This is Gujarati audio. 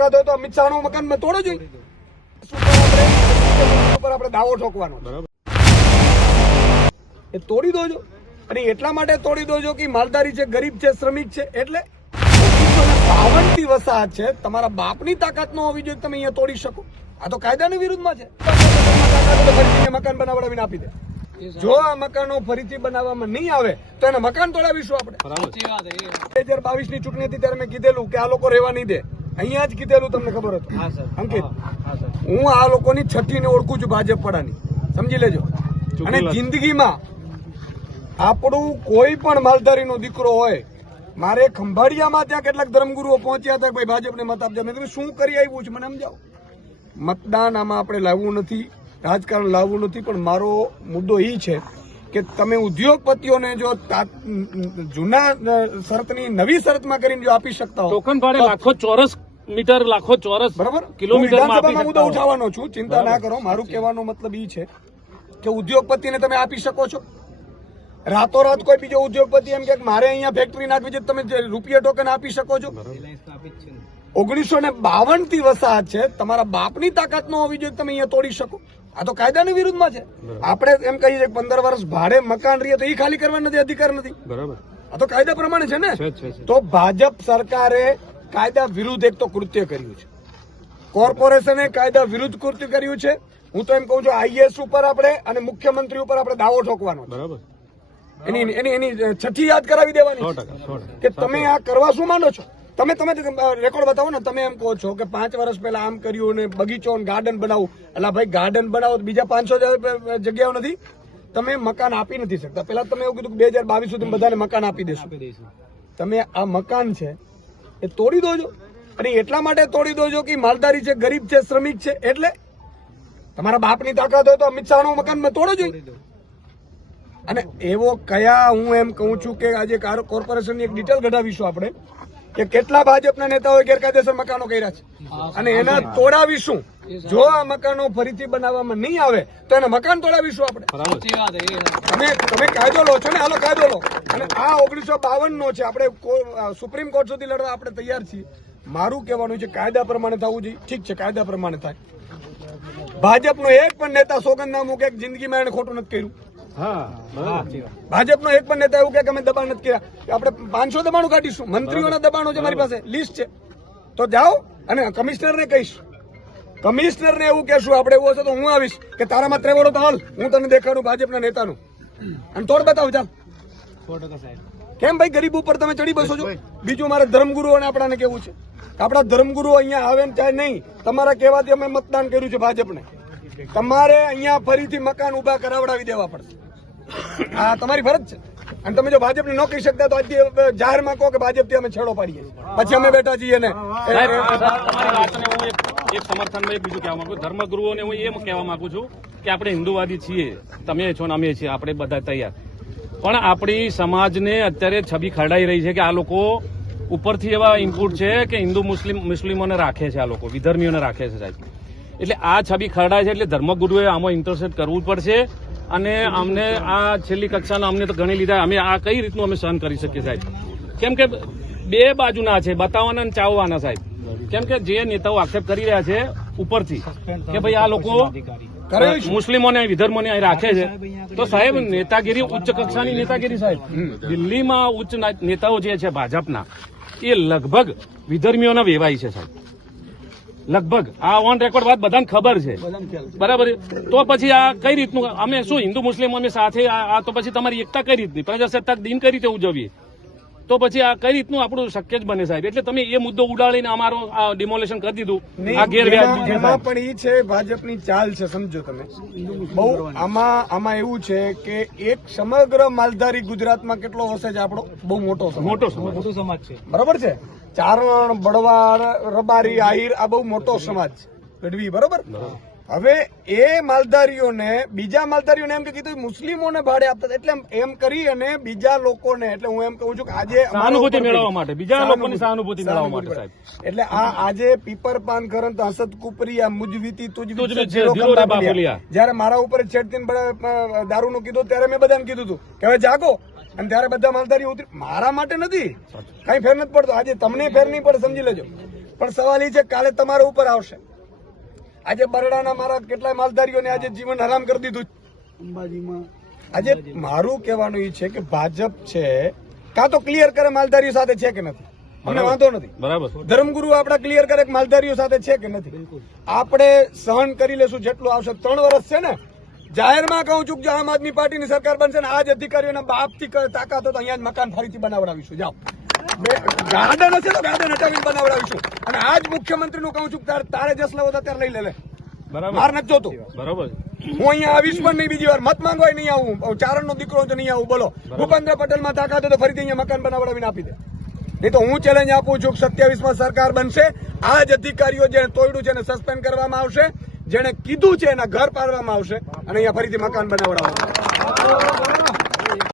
તાકાત હોય તો અમિત શાહ નું મકાન તોડો જોઈએ. આપણે દાવો ઠોકવાનો એ તોડી દોજો. અને એટલા માટે તોડી દોજો કે માલધારી છે, ગરીબ છે, શ્રમિક છે. એટલે 1952 થી વસાહત છે. તમારા બાપની તાકાત ન હોવી જોઈએ તમે અહીંયા તોડી શકો. આ તો કાયદાની વિરુદ્ધમાં છે. મકાન બનાવડાવીને આપી દે. જો આ મકાનો ફરીથી બનાવવામાં નહીં આવે તો એને મકાન તોડાવીશું આપણે. 2022 ની ચૂંટણી હતી ત્યારે મેં કીધેલું કે આ લોકો રહેવા નહીં દે. અહીંયા જ કીધેલું, તમને ખબર હતું અંકિત. હું આ લોકોની છઠ્ઠી ને ઓળખું છું, ભાજપ પડાની, સમજી લેજો. અને જિંદગીમાં આપણું કોઈ પણ માલધારીનો દીકરો હોય, મારે ખંભાળિયામાં ત્યાં કેટલાક ધર્મગુરુઓ પહોંચ્યા હતા કે ભાઈ ભાજપને મત આપજો. મેં તમે શું કરી આવ્યું છે મને સમજાવો. મતદાન આમાં આપણે લાવવું નથી, રાજકારણ લાવવું નથી, પણ મારો મુદ્દો એ છે કે તમે ઉદ્યોગપતિઓને જો જૂના શરતની નવી શરતમાં કરીને જો આપી શકતા હો, ટોકન ભાડે લાખો ચોરસ મીટર, લાખો ચોરસ બરાબર કિલોમીટર મુદ્દો ઉઠાવવાનો છું, ચિંતા ના કરો. મારું કહેવાનો મતલબ એ છે કે ઉદ્યોગપતિને તમે આપી શકો છો. રાતોરાત કોઈ બીજો ઉદ્યોગપતિ એમ કે મારે અહીંયા ફેક્ટરી નાખવી છે, તમે રૂપિયા ટોકન આપી શકો છો. 1952 થી વસાહત છે. તમારા બાપની તાકાત ન હોવી જોઈએ તમે અહીંયા તોડી શકો. આ તો કાયદાની વિરુદ્ધમાં છે. આપણે એમ કહીએ 15 વર્ષ ભાડે મકાન રહીએ તો એ ખાલી કરવા નથી, અધિકાર નથી. બરાબર, આ તો કાયદા પ્રમાણે છે ને. તો ભાજપ સરકારે કાયદા વિરુદ્ધ એક તો કૃત્ય કર્યું છે, કોર્પોરેશને કાયદા વિરુદ્ધ કૃત્ય કર્યું છે. હું તો એમ કહું છું આઈએએસ ઉપર આપણે અને મુખ્યમંત્રી ઉપર આપણે દાવો ઠોકવાનો. બરાબર, એની છઠ્ઠી યાદ કરાવી દેવાની કે તમે આ કરવા શું માંડો છો. તમે રેકોર્ડ બતાવો ને. તમે એમ કહો છો કે 5 વર્ષ પહેલા આમ કર્યું ને બગીચો ગાર્ડન બનાવું. એટલે ભાઈ ગાર્ડન બનાવો તો બીજા 500 જગ્યાઓ નથી. તમે મકાન આપી નથી શકતા. પેલા તમે એવું કીધું કે 2022 સુધી બધાને મકાન આપી દેશું. તમે આ મકાન છે એ તોડી દોજો. અને એટલા માટે તોડી દોજો કે માલધારી છે, ગરીબ છે, શ્રમિક છે. એટલે તમારા બાપની તાકાત હોય તો અમિત શાહ નું મકાન તોડો જોઈએ. અને એવો કયા, હું એમ કહું છું કે આજે કોર્પોરેશનની એક ડિટેલ કઢાવીશું આપણે કે કેટલા ભાજપના નેતાઓએ ગેરકાયદેસર મકાનો કર્યા છે અને એના તોડાવીશું. જો આ મકાનો ફરીથી બનાવવામાં નહીં આવે તો એના મકાન તોડાવીશું આપણે. તમે કાયદો લો છો ને, હાલો કાયદો લો. અને આ 1952 નો છે. આપણે સુપ્રીમ કોર્ટ સુધી લડવા આપણે તૈયાર છીએ. મારું કહેવાનું છે કાયદા પ્રમાણે થવું જોઈએ. ઠીક છે, કાયદા પ્રમાણે થાય. ભાજપનો એક પણ નેતા સોગંદનામું કે જિંદગીમાં એને ખોટું નથી કર્યું. ભાજપનો એક પણ નેતા એવું કે અમે દબાણ નથી કર્યા. આપણે 500 દબાણો કાઢીશું. મંત્રીઓના દબાણો છે, મારી પાસે લિસ્ટ છે. તો જાઓ અને કમિશનરને કહીશ. કમિશનરને એવું કહેશું આપણે એવું હશે તો હું આવીશ કે તારામાં ત્રેવડો તો હાલ હું તને દેખાડું ભાજપના નેતાનું અને તોડ બતાવ. ચાલ કેમ ભાઈ ગરીબ ઉપર તમે ચડી બસો છો. બીજું મારે ધર્મગુરુઓને આપણાને કેવું છે કે આપણા ધર્મગુરુઓ અહીંયા આવે ને ચાહે નહીં, તમારા કહેવાથી અમે મતદાન કર્યું છે ભાજપને. તમારે અહીંયા ફરીથી મકાન ઉભા કરાવડાવી દેવા પડશે. આ તમારી ફરજ છે. અને તમે જો ભાજપને ન કહી શકતા તો આજથી જાહેરમાં કહો કે ભાજપથી અમે છેડો પાડીએ, પછી અમે બેઠા છીએ ને. તમારી વાતને હું એક સમર્થનમાં એક બીજું કહેવા માંગુ. ધર્મગુરુઓને હું એમ કહેવા માંગુ છું કે આપણે હિન્દુવાદી છીએ, તમે છો ને અમે છીએ, આપણે બધા તૈયાર. પણ આપણી સમાજને અત્યારે છબી ખરડાઈ રહી છે કે આ લોકો ઉપરથી એવા ઇનપુટ છે કે હિન્દુ મુસ્લિમોને રાખે છે, આ લોકો વિધર્મીઓને રાખે છે સાહેબ. એટલે આ છબી ખરડાય છે. એટલે ધર્મગુરુએ આમાં ઇન્ટરસેપ્ટ કરવું પડશે. અને અમને આ છેલ્લી કક્ષાના અમને તો ગણી લીધા. અમે આ કઈ રીતનું અમે સહન કરી શકીએ સાહેબ. કેમ કે બે બાજુના છે, બતાવવાના અને ચાવવાના સાહેબ. કેમ કે જે નેતાઓ આક્ષેપ કરી રહ્યા છે ઉપરથી કે ભાઈ આ લોકો મુસ્લિમોને વિધર્મોને અહીં રાખે છે, તો સાહેબ નેતાગીરી ઉચ્ચ કક્ષાની નેતાગીરી સાહેબ. દિલ્હીમાં ઉચ્ચ નેતાઓ જે છે ભાજપના એ લગભગ વિધર્મીઓના વેવાય છે સાહેબ, લગભગ. આ ઓન રેકોર્ડ વાત બધાને ખબર છે, બરાબર. તો પછી આ કઈ રીતનું અમે શું હિન્દુ મુસ્લિમ અમે સાથે આ તો પછી તમારી એકતા કઈ રીતની, પ્રજાસત્તાક દિન કઈ રીતે ઉજવીએ, તો પછી આ કઈ રીતનું આપણું શક્ય જ બને સાહેબ. એટલે તમે એ મુદ્દો ઉડાડીને અમારો આ ડિમોલેશન કરી દીધું. આ ગેરવ્યાજબી એમાં પણ એ છે ભાજપની ચાલ છે, સમજો તમે. બહુ આમાં એવું છે કે એક સમગ્ર માલધારી ગુજરાતમાં કેટલો વસે છે આપણો બહુ મોટો સમાજ છે, બરોબર છે. ચારણ, બળવાડ, રબારી, આહિર આ બહુ મોટો સમાજ છે ગઢવી, બરોબર. હવે એ માલધારીઓને બીજા માલધારીઓને એમ કે કીધું મુસ્લિમોને ભાડે આપતા, એટલે એમ કરી અને બીજા લોકોને, એટલે હું એમ કહું છું કે આજે સહાનુભૂતિ મેળવવા માટે, બીજા લોકોની સહાનુભૂતિ મેળવવા માટે સાહેબ. એટલે આ આજે પીપર પાન કરંત હસદ કુપરી આ મુજવીતી તુજવી જયારે મારા ઉપર છેડતીને દારૂનું કીધું ત્યારે મેં બધાને કીધું હતું કે હવે જાગો. અને ત્યારે બધા માલધારી ઉતરી. મારા માટે નથી, કઈ ફેર નથી પડતો. આજે તમને ફેર નહીં પડે, સમજી લેજો. પણ સવાલ એ છે કે કાલે તમારા ઉપર આવશે. આજે બરડાના મારા કેટલાય માલધારીઓને આજે જીવન હરામ કરી દીધું અંબાજીમાં. આજે મારું કહેવાનું એ છે કે ભાજપ છે કાં તો ક્લિયર કરે માલધારીઓ સાથે છે કે નથી, અમને વાંધો નથી. બરાબર. ધર્મગુરુ આપડા ક્લિયર કરે કે માલધારીઓ સાથે છે કે નથી. આપણે સહન કરી લેશું જેટલું આવશે. 3 વર્ષ છે ને, જાહેરમાં કહું છું કે જો આમ આદમી પાર્ટીની સરકાર બનશે ને, આ જ અધિકારીઓના બાપથી તાકાત હોય તો અહીંયા જ મકાન ફરીથી બનાવડાવીશું. જાઓ, ગાર્ડન હશે તો ગાર્ડન હટાવીને બનાવડાવીશું. અને આ જ મુખ્યમંત્રીનું કહું છું કે તારે જસલા હોતા ત્યારે લઈ લે. બરાબર. માર નથી જોતું. બરાબર. હું અહીંયા આવીશ પણ નહીં બીજી વાર. મત માંગવા નહીં આવું. ચારણનો દીકરો તો નહીં આવું. બોલો, ભૂપેન્દ્ર પટેલમાં તાકાત હોય તો ફરીથી અહીંયા મકાન બનાવડાવીને આપી દે. નહીં તો હું ચેલેન્જ આપું છું કે 27માં સરકાર બનશે, આ જ અધિકારીઓ જેને તોડ્યું છે એને સસ્પેન્ડ કરવામાં આવશે, જેને કીધું છે એના ઘર પાડવામાં આવશે અને અહીંયા ફરીથી મકાન બનાવડાવવામાં આવશે.